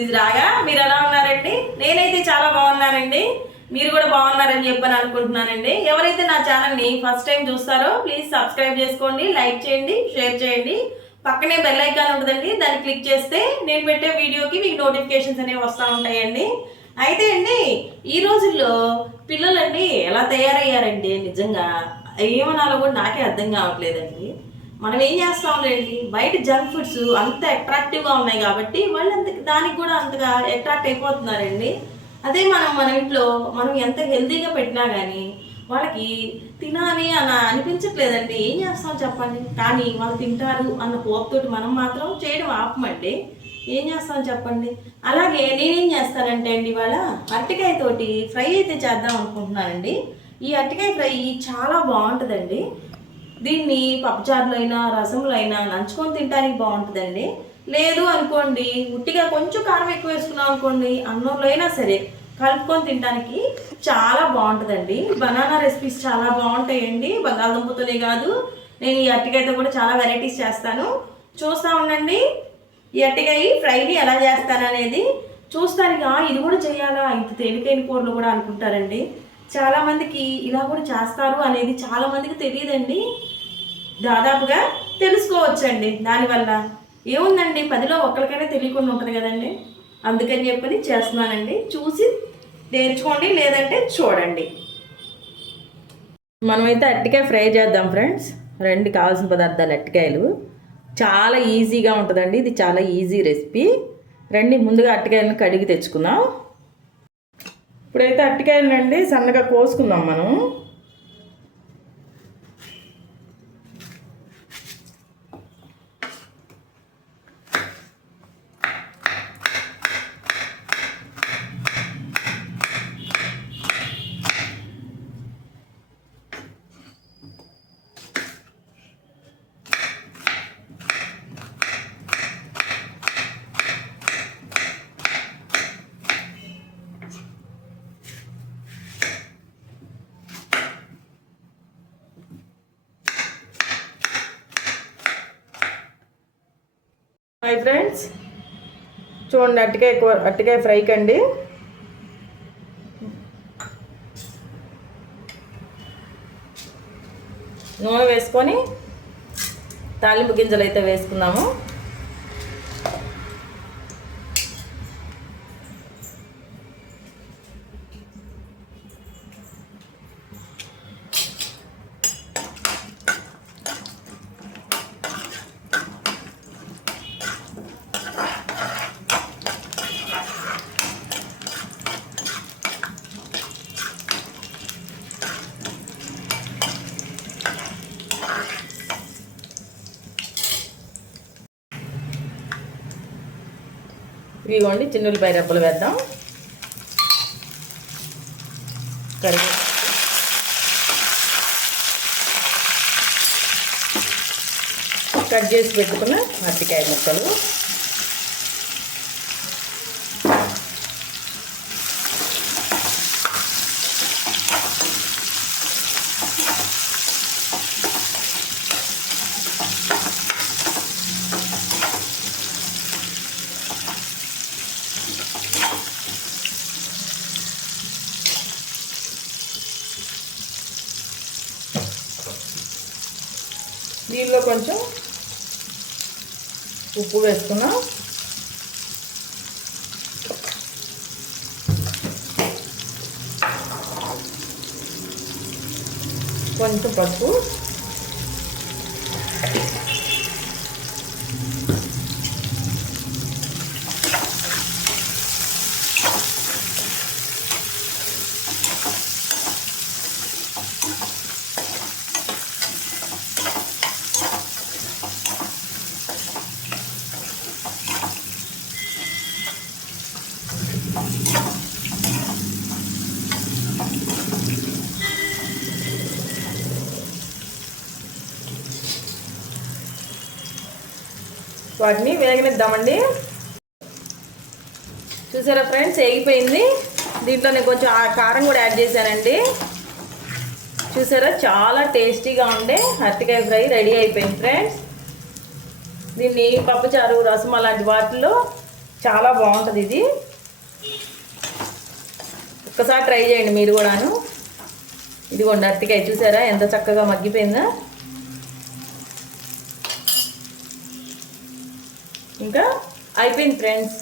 ఇది రాగా మీరు ఎలా ఉన్నారండి? నేనైతే చాలా బాగున్నానండి. మీరు కూడా బాగున్నారని చెప్పని అనుకుంటున్నానండి. ఎవరైతే నా ఛానల్ని ఫస్ట్ టైం చూస్తారో ప్లీజ్ సబ్స్క్రైబ్ చేసుకోండి, లైక్ చేయండి, షేర్ చేయండి. పక్కనే బెల్ ఐకాన్ ఉంటుందండి, దాన్ని క్లిక్ చేస్తే నేను పెట్టే వీడియోకి మీకు నోటిఫికేషన్స్ అనేవి వస్తూ ఉంటాయండి. అయితే అండి ఈ రోజుల్లో పిల్లలండి ఎలా తయారయ్యారండి, నిజంగా ఏమనాలో కూడా నాకే అర్థం కావట్లేదండి. మనం ఏం చేస్తాంలేండి, బయట జంక్ ఫుడ్స్ అంత అట్రాక్టివ్గా ఉన్నాయి కాబట్టి వాళ్ళు దానికి కూడా అంతగా అట్రాక్ట్ అయిపోతున్నారండి. అదే మన ఇంట్లో మనం ఎంత హెల్తీగా పెట్టినా కానీ వాళ్ళకి తినాలి అని అనిపించట్లేదండి. ఏం చేస్తాం చెప్పండి, కానీ వాళ్ళు తింటారు అన్న హోప్తోటి మనం మాత్రం చేయడం ఆపమండి. ఏం చేస్తాం చెప్పండి. అలాగే నేనేం చేస్తానంటే అండి, ఇవాళ అరటికాయతోటి ఫ్రై అయితే చేద్దాం అనుకుంటున్నానండి. ఈ అరటికాయ ఫ్రై చాలా బాగుంటుందండి. దీన్ని పప్పుచారులో అయినా రసంలో అయినా నంచుకొని తినడానికి బాగుంటుందండి. లేదు అనుకోండి, ఉట్టిగా కొంచెం కారం ఎక్కువ వేసుకున్నాం అనుకోండి, అన్నంలో అయినా సరే కలుపుకొని తినడానికి చాలా బాగుంటుందండి. బనానా రెసిపీస్ చాలా బాగుంటాయండి. బంగాళదుంపతోనే కాదు, నేను ఈ అరటికాయతో కూడా చాలా వెరైటీస్ చేస్తాను. చూస్తూ ఉండండి. ఈ అరటికాయ ఫ్రైని ఎలా చేస్తాననేది చూస్తానికి ఇది కూడా చేయాలా, ఇంత తేలికైన కూరలు కూడా అనుకుంటారండి. చాలామందికి ఇలా కూడా చేస్తారు అనేది చాలామందికి తెలియదండి. దాదాపుగా తెలుసుకోవచ్చండి. దానివల్ల ఏముందండి, 10లో ఒక్కరికైనా తెలియకుండా ఉంటుంది కదండి. అందుకని చెప్పని చేస్తున్నానండి. చూసి నేర్చుకోండి, లేదంటే చూడండి. మనమైతే అరటికాయ ఫ్రై చేద్దాం ఫ్రెండ్స్. రండి, కావాల్సిన పదార్థాలు అరటికాయలు. చాలా ఈజీగా ఉంటుందండి, ఇది చాలా ఈజీ రెసిపీ. రండి, ముందుగా అరటికాయలను కడిగి తెచ్చుకుందాం. ఇప్పుడైతే అరటికాయలండి సన్నగా కోసుకుందాం మనం. హాయ్ ఫ్రెండ్స్, చూడండి అరటికాయ ఫ్రైకి అండి నూనె వేసుకొని తాలింపు గింజలు అయితే వేసుకున్నాము. ఇదిగోండి, చిన్నులపాయ రెబ్బలు వేద్దాం. కరివేపాకు, కట్ చేసి పెట్టుకున్న అరటికాయ ముక్కలు, దీనిలో కొంచెం ఉప్పు వేసుకున్నాం. కొంచెం పసుపు, వాటిని వేగనిద్దామండి. చూసారా ఫ్రెండ్స్, వేగిపోయింది. దీంట్లో నేను కొంచెం కారం కూడా యాడ్ చేశానండి. చూసారా, చాలా టేస్టీగా ఉండే అరటికాయ ఫ్రై రెడీ అయిపోయింది ఫ్రెండ్స్. దీన్ని పప్పుచారు, రసం అలాంటి వాటిల్లో చాలా బాగుంటుంది ఇది. ఒక్కసారి ట్రై చేయండి మీరు కూడాను. ఇదిగోండి అరటికాయ చూసారా ఎంత చక్కగా మగ్గిపోయిందా. ఇంకా అయిపోయింది ఫ్రెండ్స్.